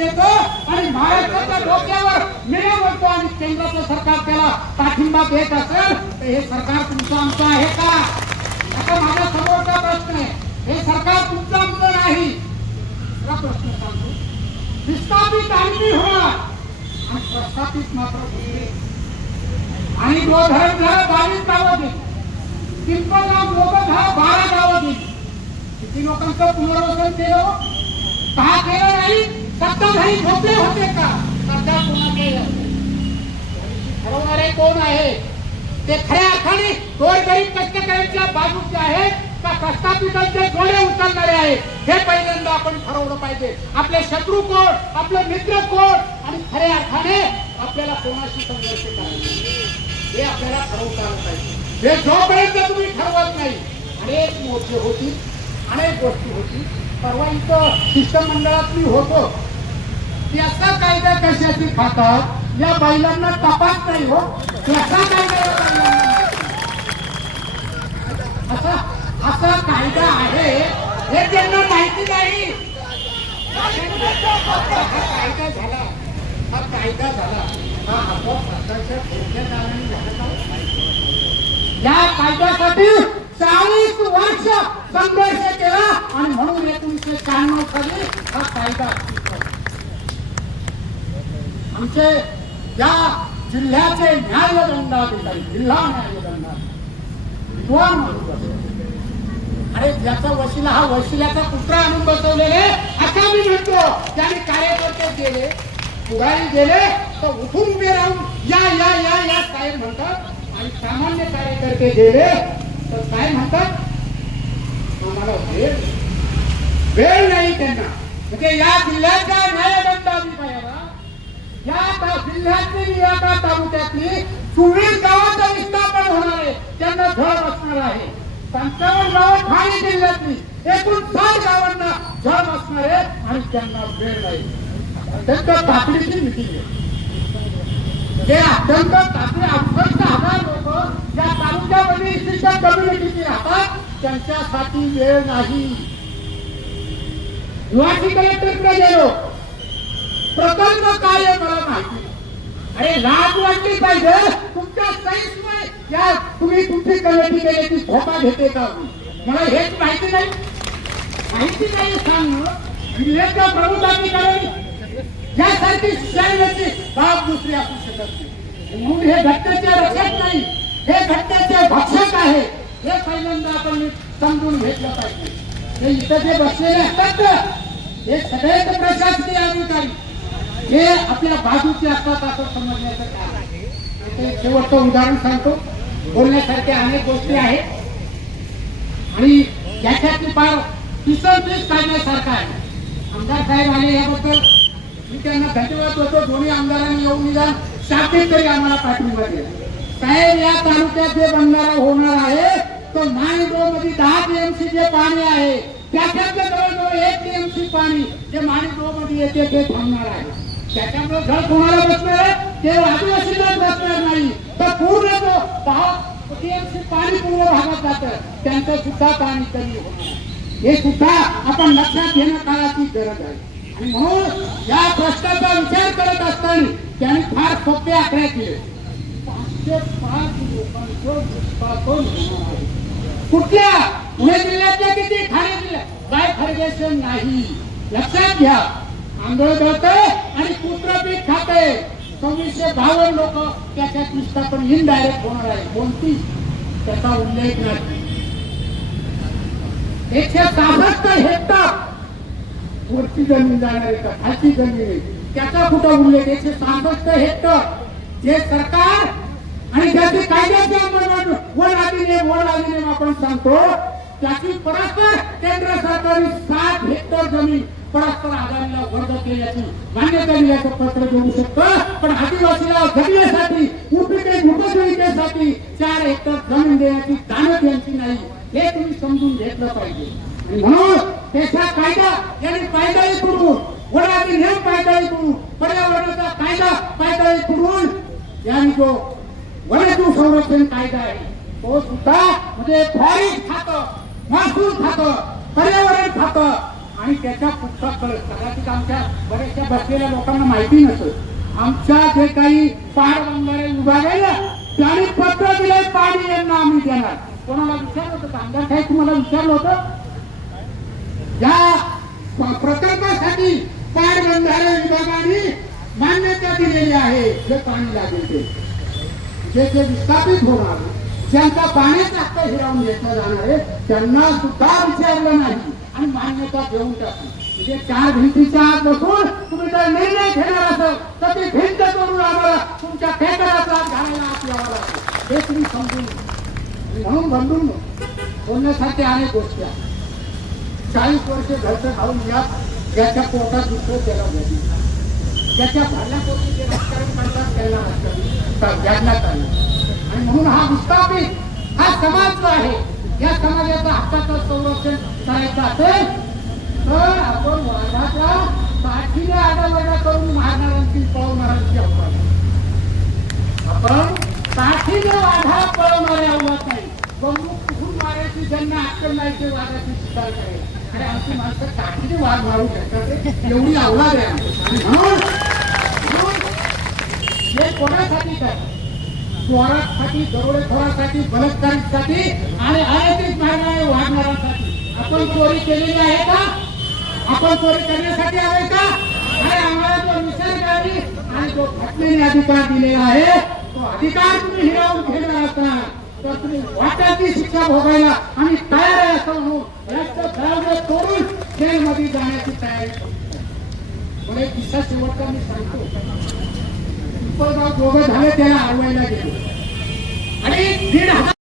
येतो आणि महाराष्ट्राच्या डोक्यावर मिळा बोलतो आणि केंद्राचं सरकार त्याला पाठिंबा देत असेल तर हे सरकार तुमचं आमचं आहे का? आता माझ्या समोरचा प्रश्न आहे, हे सरकार तुमचं आमचं नाही. प्रश्न सांगतो, विस्थापित आणखी होणार आणि प्रस्थापित मात्र होईल. आणि जो धरण झाला 22 गावं दिली, पिंपळगाव मोबत हा 12 गावं दिली. किती लोकांचं पुनर्वसन केलं? का केलं नाही? सत्ताधारी झोपले होते का? सरकार कोणाचे ठरवणारे कोण आहे? ते खऱ्या अर्थाने गोरगरीब कष्टकऱ्यांच्या बाजूचे आहे का प्रस्थापितांचे डोळे उचलणारे आहे? हे पहिल्यांदा आपण ठरवलं पाहिजे. आपले शत्रू कोण, आपले मित्र कोण आणि खऱ्या अर्थाने आपल्याला कोणाशी संघर्ष करायचा हे आपल्याला ठरवता आलं पाहिजे. हे जोपर्यंत तुम्ही ठरवत नाही, अनेक मोर्चे होतील, अनेक गोष्टी होतील. परवा इथं शिष्टमंडळात मी होतो, त्याचा कायदा कशाची खातात? या बैलांना तपास नाही हो, त्याचा कायदा असा कायदा आहे हे त्यांना माहिती नाही. हा कायदा झाला, हा कायदा झाला, हा आपोआप सरकारच्या ठोक्यात आल्याने झाला. या कायद्यासाठी 40 वर्ष संघर्ष केला आणि म्हणून 1996 साली हा कायदा आमचे या जिल्ह्याचे न्यायदंडाधिकारी, जिल्हा न्यायदंडाधिकारी विद्वान अरे ज्याचा वशिला हा वशिल्याचा पुत्रा आणून बसवलेले असा मी म्हणतो. त्याने कार्यकर्ते गेले, पुढारी गेले तर उठून उभे राहून या या या या साहेब म्हणतात आणि सामान्य कार्यकर्ते गेले तर काय म्हणतात? आम्हाला वेळ नाही त्यांना. म्हणजे या जिल्ह्याच्या न्यायदंडाधिकाऱ्याला या जिल्ह्यातली या तालुक्यातली 24 गावांचं विस्थापन होणार आहे, त्यांना झळ बसणार आहे. 55 गावं ठाणे जिल्ह्यातली एकूण 60 गावांना झळ बसणार आहे आणि त्यांना वेळ नाही. अत्यंत तातडीची मिटिंग आहे. हे अत्यंत तातडी 68,000 लोक या तालुक्यामध्ये विशिष्ट कम्युनिटीची राहतात, त्यांच्यासाठी वेळ नाही. निवासी कलेक्टरकडे गेलो, प्रकल्प काय आहे मला माहिती. अरे लाज वाटली पाहिजे तुमच्या सहीशिवाय या तुम्ही तुमची कमिटी केल्याची धोका घेते का? मला हेच माहिती नाही. माहिती नाही सांग. जिल्ह्याच्या प्रमुखाधिकारी यासारखी सैन्याची बाब दुसरी असू शकत नाही. म्हणून हे घटनेचे रक्षक नाही, हे घटनेचे भक्षक आहे. हे पहिल्यांदा आपण समजून घेतलं पाहिजे. हे इथं जे बसलेले असतात हे सगळेच प्रशासकीय अधिकारी हे आपल्या बाजूचे असतात असं समजण्याचं काम आहे. शेवटचं उदाहरण सांगतो. बोलण्यासारख्या अनेक गोष्टी आहेत आणि याच्यातली फार 30 काढण्यासारखं आहे. आमदार साहेब आले याबद्दल मी त्यांना धन्यवाद देतो. दोन्ही आमदारांनी येऊन निदान शाखेत तरी आम्हाला पाठिंबा दिला. साहेब या तालुक्यात जे बंधारा होणार आहे तो माणिकगाव मध्ये 10 टीएमसी जे पाणी आहे त्याच्यातलं जवळजवळ 1 टीएमसी पाणी जे माणिकगाव मध्ये येते ते थांबणार आहे. त्याच्यामुळे घर कोणाला बसणार आहे? केवळ आदिवासीलाच बसणार नाही तर पूर्ण जो 10 टीएमसी पाणी पूर्व भागात जातं त्यांचं सुद्धा पाणी कमी होणार. हे सुद्धा आपण लक्षात घेणं काळाची गरज आहे. आणि म्हणून या प्रश्नाचा विचार करत असताना त्यांनी फार सोपे आकडे केले. 505 लोकांचं विस्थापन होणार आहे. कुठल्या? पुणे जिल्ह्यातल्या किती? ठाणे जिल्ह्यात काय फर्गेशन नाही. लक्षात घ्या. आंधळ दळतंय आणि पुत्रपीठ खातंय. 2652 लोक त्याच्यात विस्थापन इनडायरेक्ट होणार आहे. कोणती? त्याचा उल्लेख नाही. 166 हेक्टर वरती जमीन जाणार आहे का खालची जमीन आहे त्याचा कुठं उल्लेख? 166 हेक्टर जे सरकार आणि ज्याची कायद्याची अंमलबजावणी वन अधिनियम आपण सांगतो त्याची परस्पर केंद्र सरकारने 60 हेक्टर जमीन परस्पर आधाराला वर्ग केल्याची मान्यता दिल्याचं पत्र देऊ शकतं. पण आदिवासीला जगण्यासाठी उपीके उपजीविकेसाठी 4 हेक्टर जमीन देण्याची दानत यांची नाही. हे तुम्ही समजून घेतलं पाहिजे. आणि म्हणून त्याचा कायदा यांनी पायदळी करून वन अधिनियम पायदळी करून पर्यावरणाचा कायदा पायदळी करून यांनी जो वनजीव संरक्षण कायदा आहे तो सुद्धा म्हणजे फॉरेस्ट खातं, महसूल खातं, पर्यावरण खातं आणि त्याच्या पुढचा कळस कदाचित आमच्या बऱ्याचशा बसलेल्या लोकांना माहिती नसतं आमच्या जे काही पारबंधारे विभाग आहे ना त्यांनी पत्र दिले पाणी यांना आम्ही देणार कोणाला विचारलं होतं आमदार साहेब तुम्हाला विचारलं होतं या प्रकल्पासाठी पारबंधारे विभागाने मान्यता दिलेली आहे जे पाणी लागेल ते जे विस्थापित होणार ज्यांचा पाण्याचा हक्क हिरावून घेतला जाणार आहे त्यांना सुद्धा विचारलं नाही आणि मान्यता देऊन टाकली म्हणजे 4 भिंतीच्या आत बसून तुम्ही जर निर्णय घेणार असाल तर ते भिंत करून आम्हाला तुमच्या ठेकराचा घालायला आत यावं लागतं हे तुम्ही समजून घ्या. म्हणून बंधून बोलण्यासाठी अनेक गोष्टी आहेत 40 वर्ष घरचं खाऊन या ज्याच्या पोटात दुसरं त्याला घ्यावी ज्याच्या भांडण्यापोटी जे राजकारण करतात त्याला राजकारण ज्ञानात आलं आणि म्हणून हा विस्थापित हा समाज जो आहे या समाजाचा हक्काचं संरक्षण करायचं असेल तर आपण वाघाच्या पाठीने आडावडा करून मारणाऱ्यांची पळवणाऱ्यांची अवघड आपण पाठीने वाघा पळवणारे अवघड नाही बंदूक कुठून मारायची ज्यांना अक्कल नाही ते वाघाची शिकार करेल आणि आमची माणसं काठीने वाघ मारू शकतात एवढी अवघड आहे आणि म्हणून हे कोणासाठी काय चोरासाठी दरोडेखोरासाठी बलात्कारीसाठी आणि अनैतिक मार्गाने वाढणाऱ्यांसाठी आपण चोरी केलेली आहे का आपण चोरी करण्यासाठी आलोय का आणि आम्हाला जो निसर्गाने आणि जो घटनेने अधिकार दिलेला आहे तो अधिकार तुम्ही हिरावून घेणार असणार तर तुम्ही वाट्याची शिक्षा भोगायला आणि तयार आहे असं म्हणून याचं दरवाजे तोडून जेलमध्ये जाण्याची तयारी म्हणून एक किस्सा शेवटचा मी सांगतो दोघं झाले त्याला अडवायला गेलो आणि 1,500